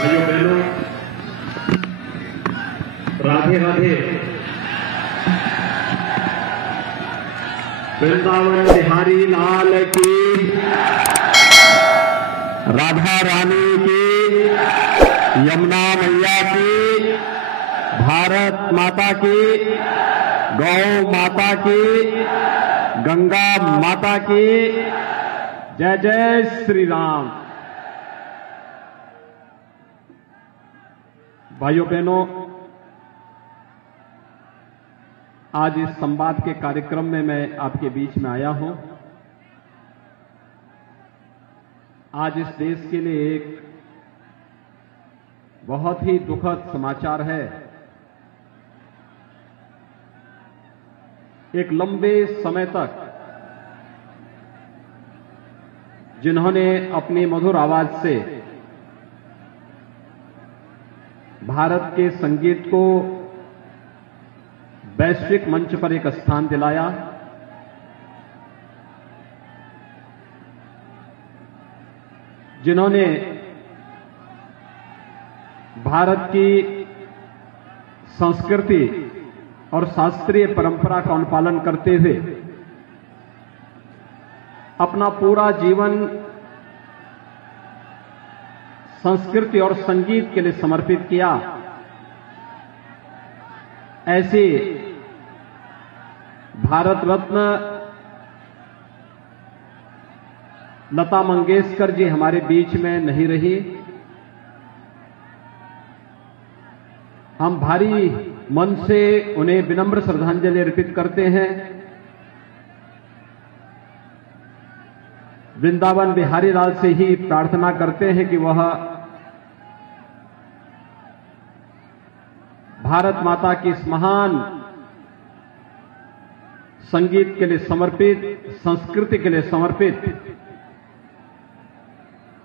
भाइयों बहनों, राधे राधे। वृंदावन बिहारी लाल की, राधा रानी की, यमुना मैया की, भारत माता की, गौ माता की, गंगा माता की, जय जय श्री राम। भाइयों बहनों, आज इस संवाद के कार्यक्रम में मैं आपके बीच में आया हूं। आज इस देश के लिए एक बहुत ही दुखद समाचार है। एक लंबे समय तक जिन्होंने अपनी मधुर आवाज से भारत के संगीत को वैश्विक मंच पर एक स्थान दिलाया, जिन्होंने भारत की संस्कृति और शास्त्रीय परंपरा का अनुपालन करते हुए अपना पूरा जीवन संस्कृति और संगीत के लिए समर्पित किया, ऐसे भारत रत्न लता मंगेशकर जी हमारे बीच में नहीं रही। हम भारी मन से उन्हें विनम्र श्रद्धांजलि अर्पित करते हैं। वृंदावन बिहारी लाल से ही प्रार्थना करते हैं कि वह भारत माता की इस महान संगीत के लिए समर्पित, संस्कृति के लिए समर्पित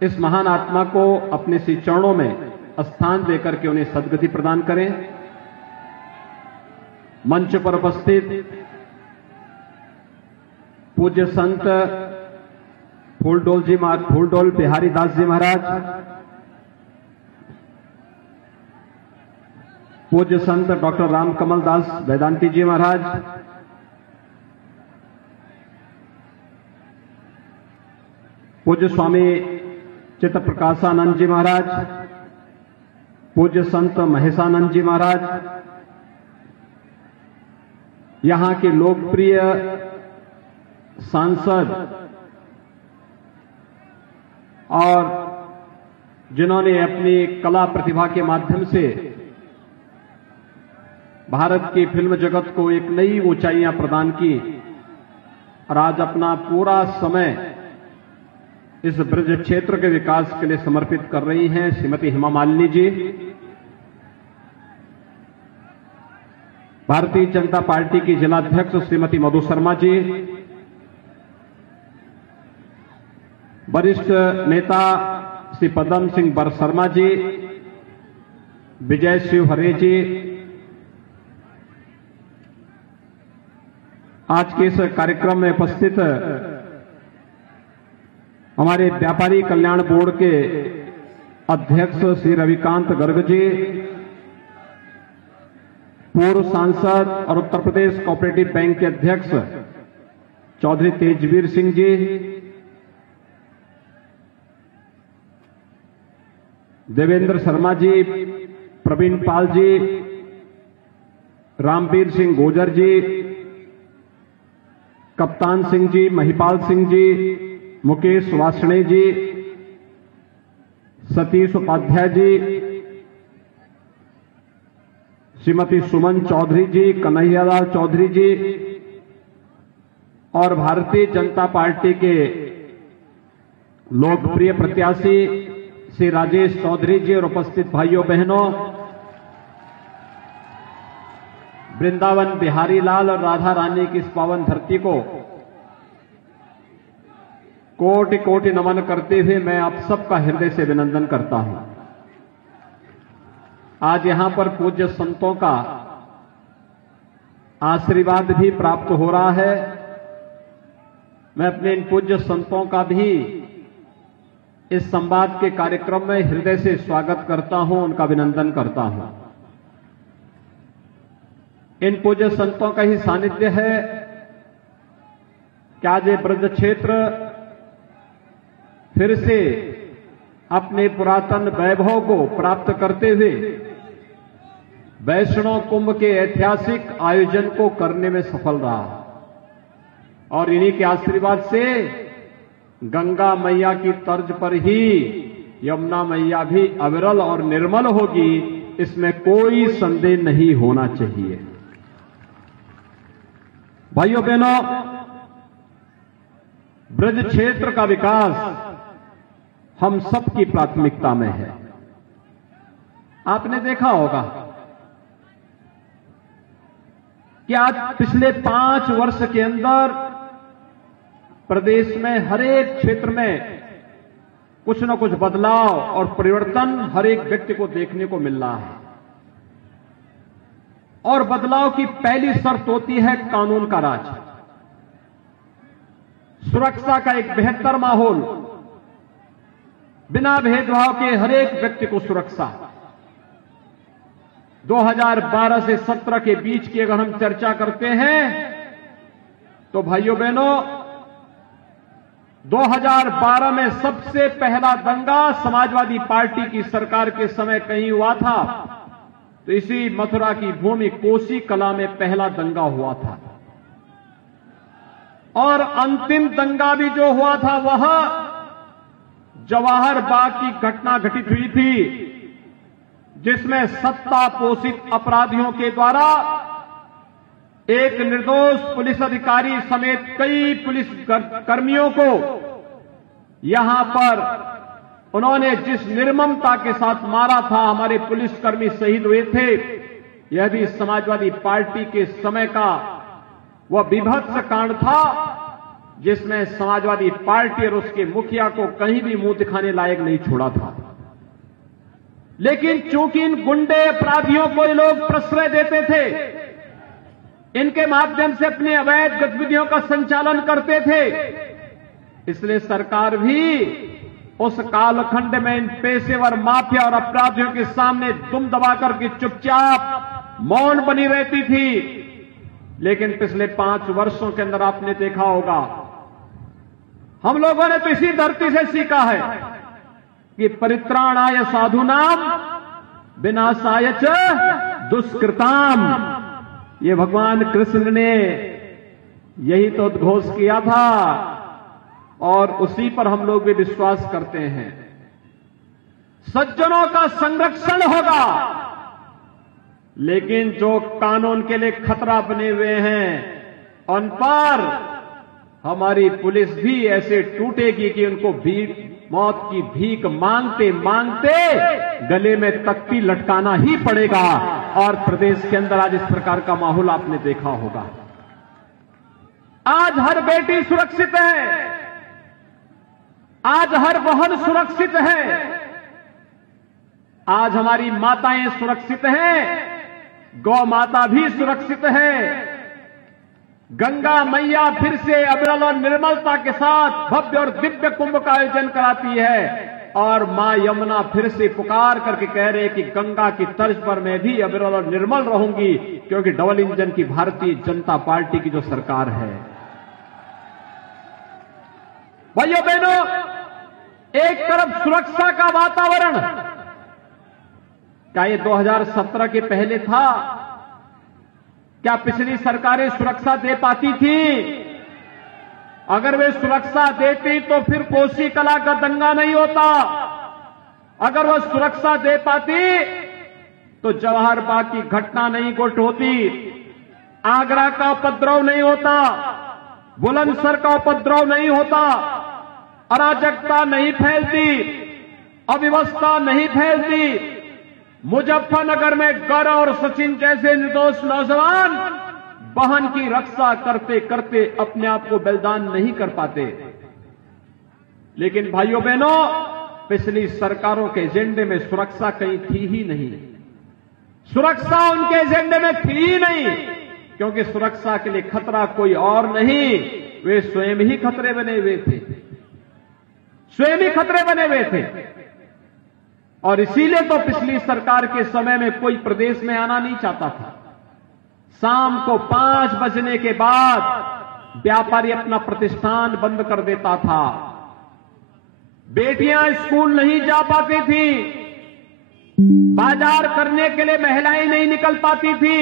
इस महान आत्मा को अपने श्री चरणों में स्थान देकर के उन्हें सद्गति प्रदान करें। मंच पर उपस्थित पूज्य संत फूलडोल बिहारी दास जी महाराज, पूज्य संत डॉक्टर रामकमल दास वेदांती जी महाराज, पूज्य स्वामी चित्त प्रकाशानंद जी महाराज, पूज्य संत महेशानंद जी महाराज, यहां के लोकप्रिय सांसद और जिन्होंने अपनी कला प्रतिभा के माध्यम से भारत की फिल्म जगत को एक नई ऊंचाइयां प्रदान की और आज अपना पूरा समय इस ब्रज क्षेत्र के विकास के लिए समर्पित कर रही हैं, श्रीमती हेमा मालिनी जी। भारतीय जनता पार्टी की जिलाध्यक्ष श्रीमती मधु शर्मा जी, वरिष्ठ नेता श्री पदम सिंह बर शर्मा जी, विजय शिव हरे जी, आज के इस कार्यक्रम में उपस्थित हमारे व्यापारी कल्याण बोर्ड के अध्यक्ष श्री रविकांत गर्ग जी, पूर्व सांसद और उत्तर प्रदेश कोऑपरेटिव बैंक के अध्यक्ष चौधरी तेजवीर सिंह जी, देवेंद्र शर्मा जी, प्रवीण पाल जी, रामवीर सिंह गोजर जी, कप्तान सिंह जी, महिपाल सिंह जी, मुकेश वासणे जी, सतीश उपाध्याय जी, श्रीमती सुमन चौधरी जी, कन्हैयालाल चौधरी जी और भारतीय जनता पार्टी के लोकप्रिय प्रत्याशी श्री राजेश चौधरी जी और उपस्थित भाइयों बहनों, वृंदावन बिहारी लाल और राधा रानी की इस पावन धरती को कोटि कोटि नमन करते हुए मैं आप सबका हृदय से अभिनंदन करता हूं। आज यहां पर पूज्य संतों का आशीर्वाद भी प्राप्त हो रहा है। मैं अपने इन पूज्य संतों का भी इस संवाद के कार्यक्रम में हृदय से स्वागत करता हूं, उनका अभिनंदन करता हूं। इन पूज्य संतों का ही सानिध्य है कि आज ये ब्रज क्षेत्र फिर से अपने पुरातन वैभव को प्राप्त करते हुए वैष्णव कुंभ के ऐतिहासिक आयोजन को करने में सफल रहा और इन्हीं के आशीर्वाद से गंगा मैया की तर्ज पर ही यमुना मैया भी अविरल और निर्मल होगी, इसमें कोई संदेह नहीं होना चाहिए। भाइयों बहनों, ब्रज क्षेत्र का विकास हम सबकी प्राथमिकता में है। आपने देखा होगा कि आज पिछले 5 वर्ष के अंदर प्रदेश में हर एक क्षेत्र में कुछ न कुछ बदलाव और परिवर्तन हर एक व्यक्ति को देखने को मिल रहा है और बदलाव की पहली शर्त होती है कानून का राज, सुरक्षा का एक बेहतर माहौल, बिना भेदभाव के हर एक व्यक्ति को सुरक्षा। 2012 से 17 के बीच की अगर हम चर्चा करते हैं तो भाइयों बहनों, 2012 में सबसे पहला दंगा समाजवादी पार्टी की सरकार के समय कहीं हुआ था, तो इसी मथुरा की भूमि कोसी कला में पहला दंगा हुआ था और अंतिम दंगा भी जो हुआ था वह जवाहर बाग की घटना घटित हुई थी, जिसमें सत्ता पोषित अपराधियों के द्वारा एक निर्दोष पुलिस अधिकारी समेत कई पुलिस कर्मियों को यहां पर उन्होंने जिस निर्ममता के साथ मारा था, हमारे पुलिसकर्मी शहीद हुए थे। यह भी समाजवादी पार्टी के समय का वह विभत्स कांड था जिसमें समाजवादी पार्टी और उसके मुखिया को कहीं भी मुंह दिखाने लायक नहीं छोड़ा था। लेकिन चूंकि इन गुंडे अपराधियों को ये लोग प्रश्रय देते थे, इनके माध्यम से अपनी अवैध गतिविधियों का संचालन करते थे, इसलिए सरकार भी उस कालखंड में इन पेशेवर माफिया और अपराधियों के सामने दुम दबाकर के चुपचाप मौन बनी रहती थी। लेकिन पिछले 5 वर्षों के अंदर आपने देखा होगा, हम लोगों ने तो इसी धरती से सीखा है कि परित्राणाय साधूनाम विनाशाय च दुष्कृताम। ये भगवान कृष्ण ने यही तो उद्घोष किया था और उसी पर हम लोग भी विश्वास करते हैं। सज्जनों का संरक्षण होगा, लेकिन जो कानून के लिए खतरा बने हुए हैं उन पर हमारी पुलिस भी ऐसे टूटेगी कि उनको मौत की भीख मांगते मांगते गले में तख्ती लटकाना ही पड़ेगा। और प्रदेश के अंदर आज इस प्रकार का माहौल आपने देखा होगा। आज हर बेटी सुरक्षित है, आज हर बहन सुरक्षित है, आज हमारी माताएं सुरक्षित हैं, गौ माता भी सुरक्षित है। गंगा मैया फिर से अविरल और निर्मलता के साथ भव्य और दिव्य कुंभ का आयोजन कराती है और मां यमुना फिर से पुकार करके कह रहे कि गंगा की तर्ज पर मैं भी अविरल और निर्मल रहूंगी, क्योंकि डबल इंजन की भारतीय जनता पार्टी की जो सरकार है। भाइयों बहनों, एक तरफ सुरक्षा का वातावरण, क्या ये 2017 के पहले था? क्या पिछली सरकारें सुरक्षा दे पाती थी? अगर वे सुरक्षा देती तो फिर कोसी कला का दंगा नहीं होता। अगर वह सुरक्षा दे पाती तो जवाहर बाग की घटना नहीं घट होती, आगरा का उपद्रव नहीं होता, बुलंदशहर का उपद्रव नहीं होता, अराजकता नहीं फैलती, अव्यवस्था नहीं फैलती। मुजफ्फरनगर में गौरव और सचिन जैसे निर्दोष नौजवान बहन की रक्षा करते करते अपने आप को बलिदान नहीं कर पाते। लेकिन भाइयों बहनों, पिछली सरकारों के एजेंडे में सुरक्षा कहीं थी ही नहीं। सुरक्षा उनके एजेंडे में थी ही नहीं, क्योंकि सुरक्षा के लिए खतरा कोई और नहीं, वे स्वयं ही खतरे बने हुए थे। स्वयं ही खतरे बने हुए थे। और इसीलिए तो पिछली सरकार के समय में कोई प्रदेश में आना नहीं चाहता था। शाम को 5 बजने के बाद व्यापारी अपना प्रतिष्ठान बंद कर देता था। बेटियां स्कूल नहीं जा पाती थी, बाजार करने के लिए महिलाएं नहीं निकल पाती थी।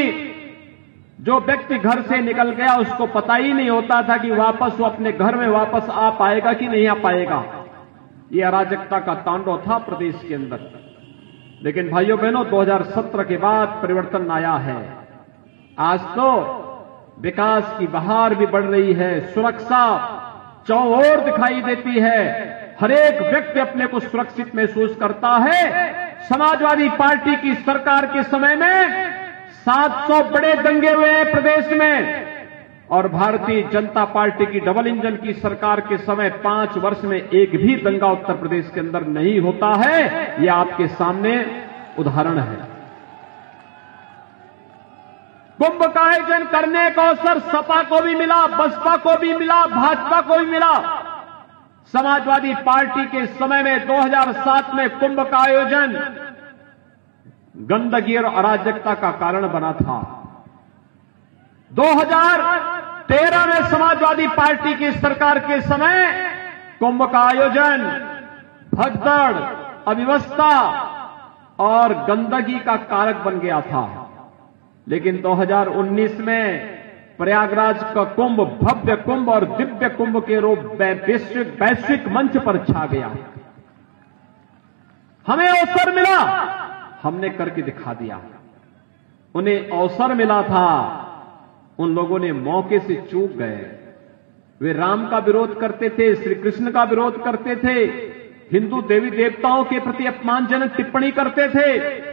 जो व्यक्ति घर से निकल गया उसको पता ही नहीं होता था कि वापस वो अपने घर में वापस आ पाएगा कि नहीं आ पाएगा। ये अराजकता का तांडव था प्रदेश के अंदर। लेकिन भाइयों बहनों, 2017 के बाद परिवर्तन आया है। आज तो विकास की बहार भी बढ़ रही है, सुरक्षा चौं ओर दिखाई देती है, हर एक व्यक्ति अपने को सुरक्षित महसूस करता है। समाजवादी पार्टी की सरकार के समय में 700 बड़े दंगे हुए हैं प्रदेश में, और भारतीय जनता पार्टी की डबल इंजन की सरकार के समय 5 वर्ष में एक भी दंगा उत्तर प्रदेश के अंदर नहीं होता है। यह आपके सामने उदाहरण है। कुंभ का आयोजन करने का अवसर सपा को भी मिला, बसपा को भी मिला, भाजपा को भी मिला। समाजवादी पार्टी के समय में 2007 में कुंभ का आयोजन गंदगी और अराजकता का कारण बना था। 2013 में समाजवादी पार्टी की सरकार के समय कुंभ का आयोजन भगदड़, अव्यवस्था और गंदगी का कारक बन गया था। लेकिन 2019 में प्रयागराज का कुंभ भव्य कुंभ और दिव्य कुंभ के रूप में वैश्विक मंच पर छा गया। हमें अवसर मिला, हमने करके दिखा दिया। उन्हें अवसर मिला था, उन लोगों ने मौके से चूक गए। वे राम का विरोध करते थे, श्री कृष्ण का विरोध करते थे, हिंदू देवी देवताओं के प्रति अपमानजनक टिप्पणी करते थे।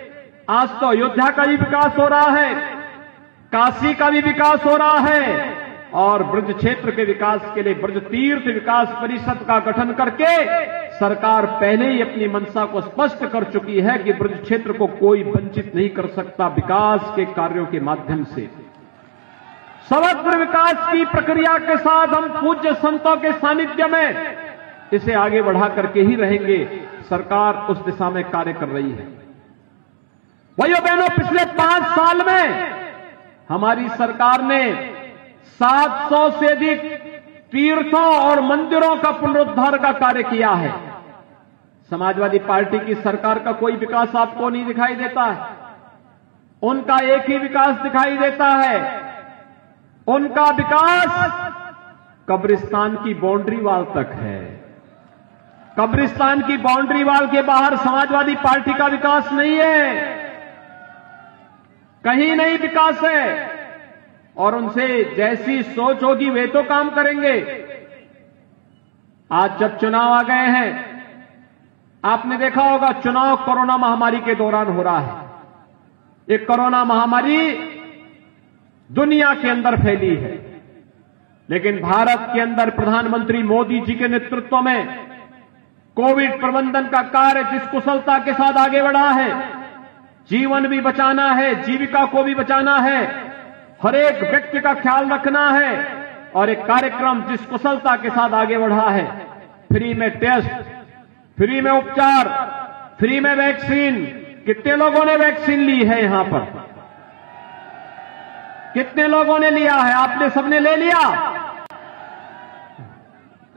आज तो अयोध्या का भी विकास हो रहा है, काशी का भी विकास हो रहा है, और ब्रज क्षेत्र के विकास के लिए ब्रज तीर्थ विकास परिषद का गठन करके सरकार पहले ही अपनी मंशा को स्पष्ट कर चुकी है कि ब्रज क्षेत्र को कोई वंचित नहीं कर सकता विकास के कार्यों के माध्यम से। समग्र विकास की प्रक्रिया के साथ हम पूज्य संतों के सानिध्य में इसे आगे बढ़ा करके ही रहेंगे। सरकार उस दिशा में कार्य कर रही है। भाइयों बहनों, पिछले 5 साल में हमारी सरकार ने 700 से अधिक तीर्थों और मंदिरों का पुनरुद्धार का कार्य किया है। समाजवादी पार्टी की सरकार का कोई विकास आपको नहीं दिखाई देता है। उनका एक ही विकास दिखाई देता है, उनका विकास कब्रिस्तान की बाउंड्री वाल तक है। कब्रिस्तान की बाउंड्री वाल के बाहर समाजवादी पार्टी का विकास नहीं है, कहीं नहीं विकास है। और उनसे जैसी सोच होगी वे तो काम करेंगे। आज जब चुनाव आ गए हैं, आपने देखा होगा चुनाव कोरोना महामारी के दौरान हो रहा है। ये कोरोना महामारी दुनिया के अंदर फैली है, लेकिन भारत के अंदर प्रधानमंत्री मोदी जी के नेतृत्व में कोविड प्रबंधन का कार्य जिस कुशलता के साथ आगे बढ़ा है, जीवन भी बचाना है, जीविका को भी बचाना है, हर एक व्यक्ति का ख्याल रखना है, और एक कार्यक्रम जिस कुशलता के साथ आगे बढ़ा है, फ्री में टेस्ट, फ्री में उपचार, फ्री में वैक्सीन। कितने लोगों ने वैक्सीन ली है यहां पर? कितने लोगों ने लिया है? आपने सबने ले लिया?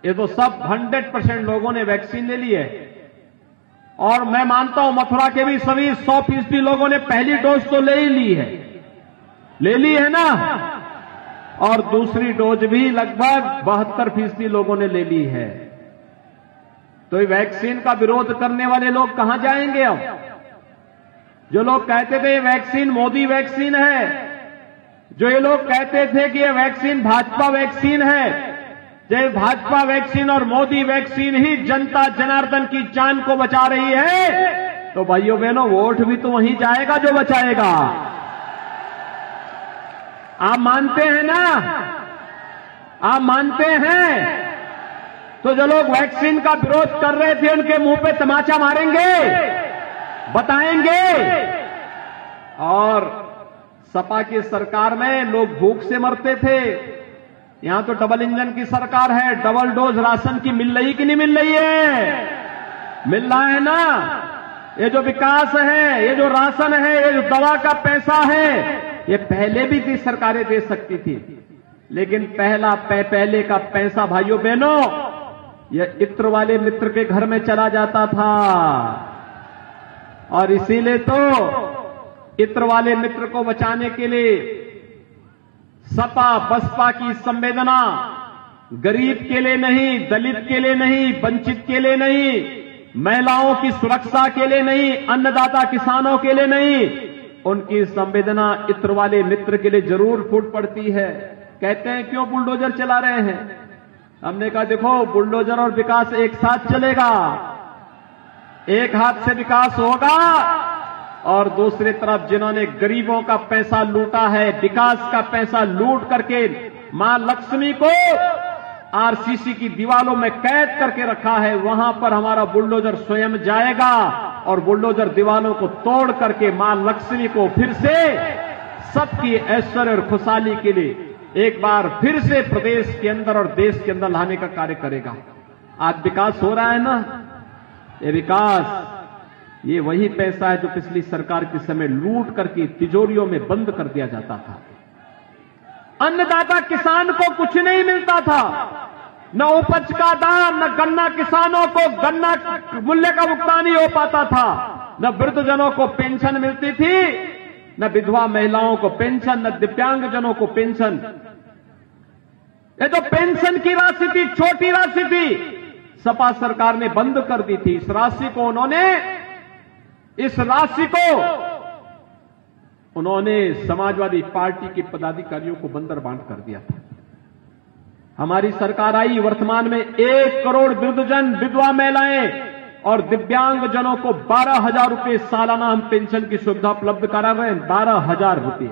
ये तो सब 100% लोगों ने वैक्सीन ले ली है। और मैं मानता हूं मथुरा के भी सभी 100% लोगों ने पहली डोज तो ले ही ली है, ले ली है ना, और दूसरी डोज भी लगभग 72% लोगों ने ले ली है। तो ये वैक्सीन का विरोध करने वाले लोग कहां जाएंगे? अब जो लोग कहते थे ये वैक्सीन मोदी वैक्सीन है, जो ये लोग कहते थे कि ये वैक्सीन भाजपा वैक्सीन है, जय भाजपा वैक्सीन और मोदी वैक्सीन ही जनता जनार्दन की जान को बचा रही है, तो भाइयों बहनों वोट भी तो वहीं जाएगा जो बचाएगा। आप मानते हैं ना? आप मानते हैं? तो जो लोग वैक्सीन का विरोध कर रहे थे उनके मुंह पे तमाचा मारेंगे, बताएंगे। और सपा की सरकार में लोग भूख से मरते थे, यहां तो डबल इंजन की सरकार है, डबल डोज राशन की मिल रही कि नहीं मिल रही है? मिल रहा है ना। ये जो विकास है, ये जो राशन है, ये जो दवा का पैसा है, ये पहले भी थी सरकारें दे सकती थी, लेकिन पहले का पैसा भाइयों बहनों ये इत्र वाले मित्र के घर में चला जाता था। और इसीलिए तो इत्र वाले मित्र को बचाने के लिए सपा बसपा की संवेदना गरीब के लिए नहीं, दलित के लिए नहीं, वंचित के लिए नहीं, महिलाओं की सुरक्षा के लिए नहीं, अन्नदाता किसानों के लिए नहीं, उनकी संवेदना इत्र वाले मित्र के लिए जरूर फूट पड़ती है। कहते हैं क्यों बुलडोजर चला रहे हैं? हमने कहा देखो बुलडोजर और विकास एक साथ चलेगा, एक हाथ से विकास होगा और दूसरी तरफ जिन्होंने गरीबों का पैसा लूटा है, विकास का पैसा लूट करके मां लक्ष्मी को आरसीसी की दीवारों में कैद करके रखा है, वहां पर हमारा बुलडोजर स्वयं जाएगा और बुलडोजर दीवारों को तोड़ करके मां लक्ष्मी को फिर से सबकी ऐश्वर्य और खुशहाली के लिए एक बार फिर से प्रदेश के अंदर और देश के अंदर लाने का कार्य करेगा। आज विकास हो रहा है ना, ये विकास ये वही पैसा है जो पिछली सरकार के समय लूट करके तिजोरियों में बंद कर दिया जाता था। अन्नदाता किसान को कुछ नहीं मिलता था, न उपज का दाम, न गन्ना किसानों को गन्ना मूल्य का भुगतान ही हो पाता था, न वृद्धजनों को पेंशन मिलती थी, न विधवा महिलाओं को पेंशन, न दिव्यांगजनों को पेंशन। ये तो पेंशन की राशि थी, छोटी राशि थी, सपा सरकार ने बंद कर दी थी। इस राशि को उन्होंने समाजवादी पार्टी के पदाधिकारियों को बंदर बांट कर दिया था। हमारी सरकार आई, वर्तमान में 1 करोड़ वृद्धजन, विधवा महिलाएं और दिव्यांगजनों को 12,000 रुपए सालाना हम पेंशन की सुविधा उपलब्ध करा रहे हैं। 12,000 रुपए,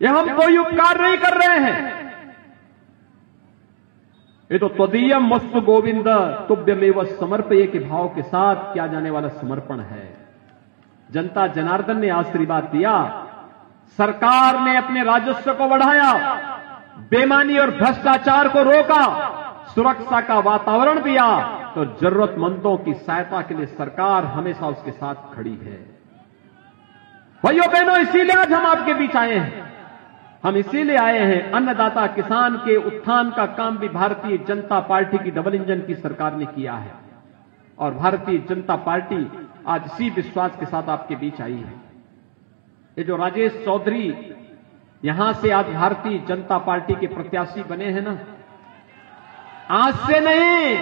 यह हम कोई उपकार नहीं कर रहे हैं, ये तो त्वदीयम मस्तु गोविंद तुभ्यमेव समर्पये के भाव के साथ किया जाने वाला समर्पण है। जनता जनार्दन ने आशीर्वाद दिया, सरकार ने अपने राजस्व को बढ़ाया, बेईमानी और भ्रष्टाचार को रोका, सुरक्षा का वातावरण दिया, तो जरूरतमंदों की सहायता के लिए सरकार हमेशा उसके साथ खड़ी है। भाइयों बहनों, इसीलिए आज हम आपके बीच आए हैं। हम इसीलिए आए हैं, अन्नदाता किसान के उत्थान का काम भी भारतीय जनता पार्टी की डबल इंजन की सरकार ने किया है और भारतीय जनता पार्टी आज इसी विश्वास के साथ आपके बीच आई है। ये जो राजेश चौधरी यहां से आज भारतीय जनता पार्टी के प्रत्याशी बने हैं ना, आज से नहीं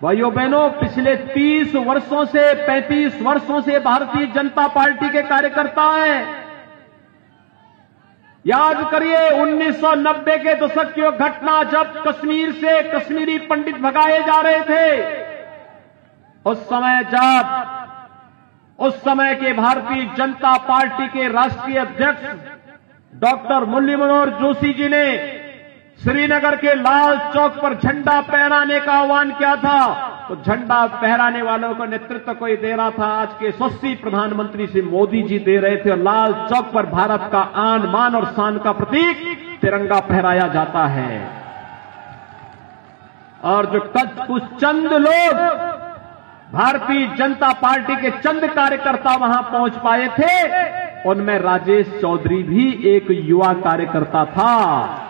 भाइयों बहनों, पिछले 30 वर्षों से 35 वर्षों से भारतीय जनता पार्टी के कार्यकर्ता हैं। याद करिए 1990 के दशक की घटना, जब कश्मीर से कश्मीरी पंडित भगाए जा रहे थे, उस समय के भारतीय जनता पार्टी के राष्ट्रीय अध्यक्ष डॉक्टर मुरली मनोहर जोशी जी ने श्रीनगर के लाल चौक पर झंडा फहराने का आह्वान किया था। तो झंडा फहराने वालों का नेतृत्व कोई दे रहा था, आज के यशस्वी प्रधानमंत्री श्री मोदी जी दे रहे थे और लाल चौक पर भारत का आन मान और शान का प्रतीक तिरंगा फहराया जाता है। और जो कुछ चंद लोग, भारतीय जनता पार्टी के चंद कार्यकर्ता वहां पहुंच पाए थे, उनमें राजेश चौधरी भी एक युवा कार्यकर्ता था।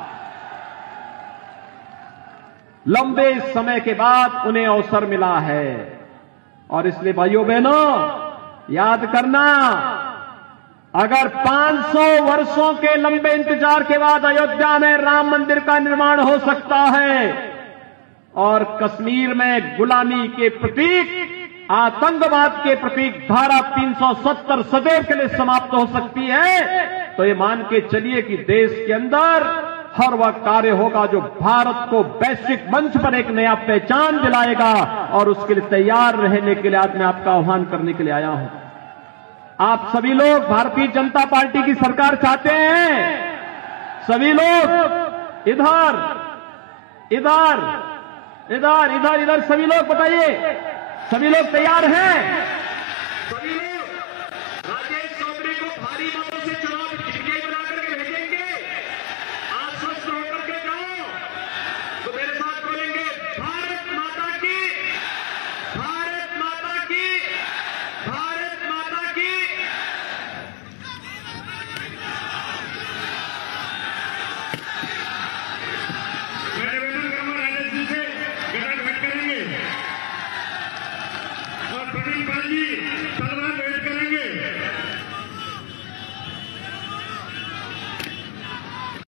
लंबे समय के बाद उन्हें अवसर मिला है और इसलिए भाइयों बहनों याद करना, अगर 500 वर्षों के लंबे इंतजार के बाद अयोध्या में राम मंदिर का निर्माण हो सकता है और कश्मीर में गुलामी के प्रतीक, आतंकवाद के प्रतीक धारा 370 सदैव के लिए समाप्त हो सकती है, तो ये मान के चलिए कि देश के अंदर हर वह कार्य होगा जो भारत को वैश्विक मंच पर एक नया पहचान दिलाएगा और उसके लिए तैयार रहने के लिए आज मैं आपका आह्वान करने के लिए आया हूं। आप सभी लोग भारतीय जनता पार्टी की सरकार चाहते हैं, सभी लोग इधर इधर इधर इधर इधर सभी लोग बताइए, सभी लोग तैयार हैं?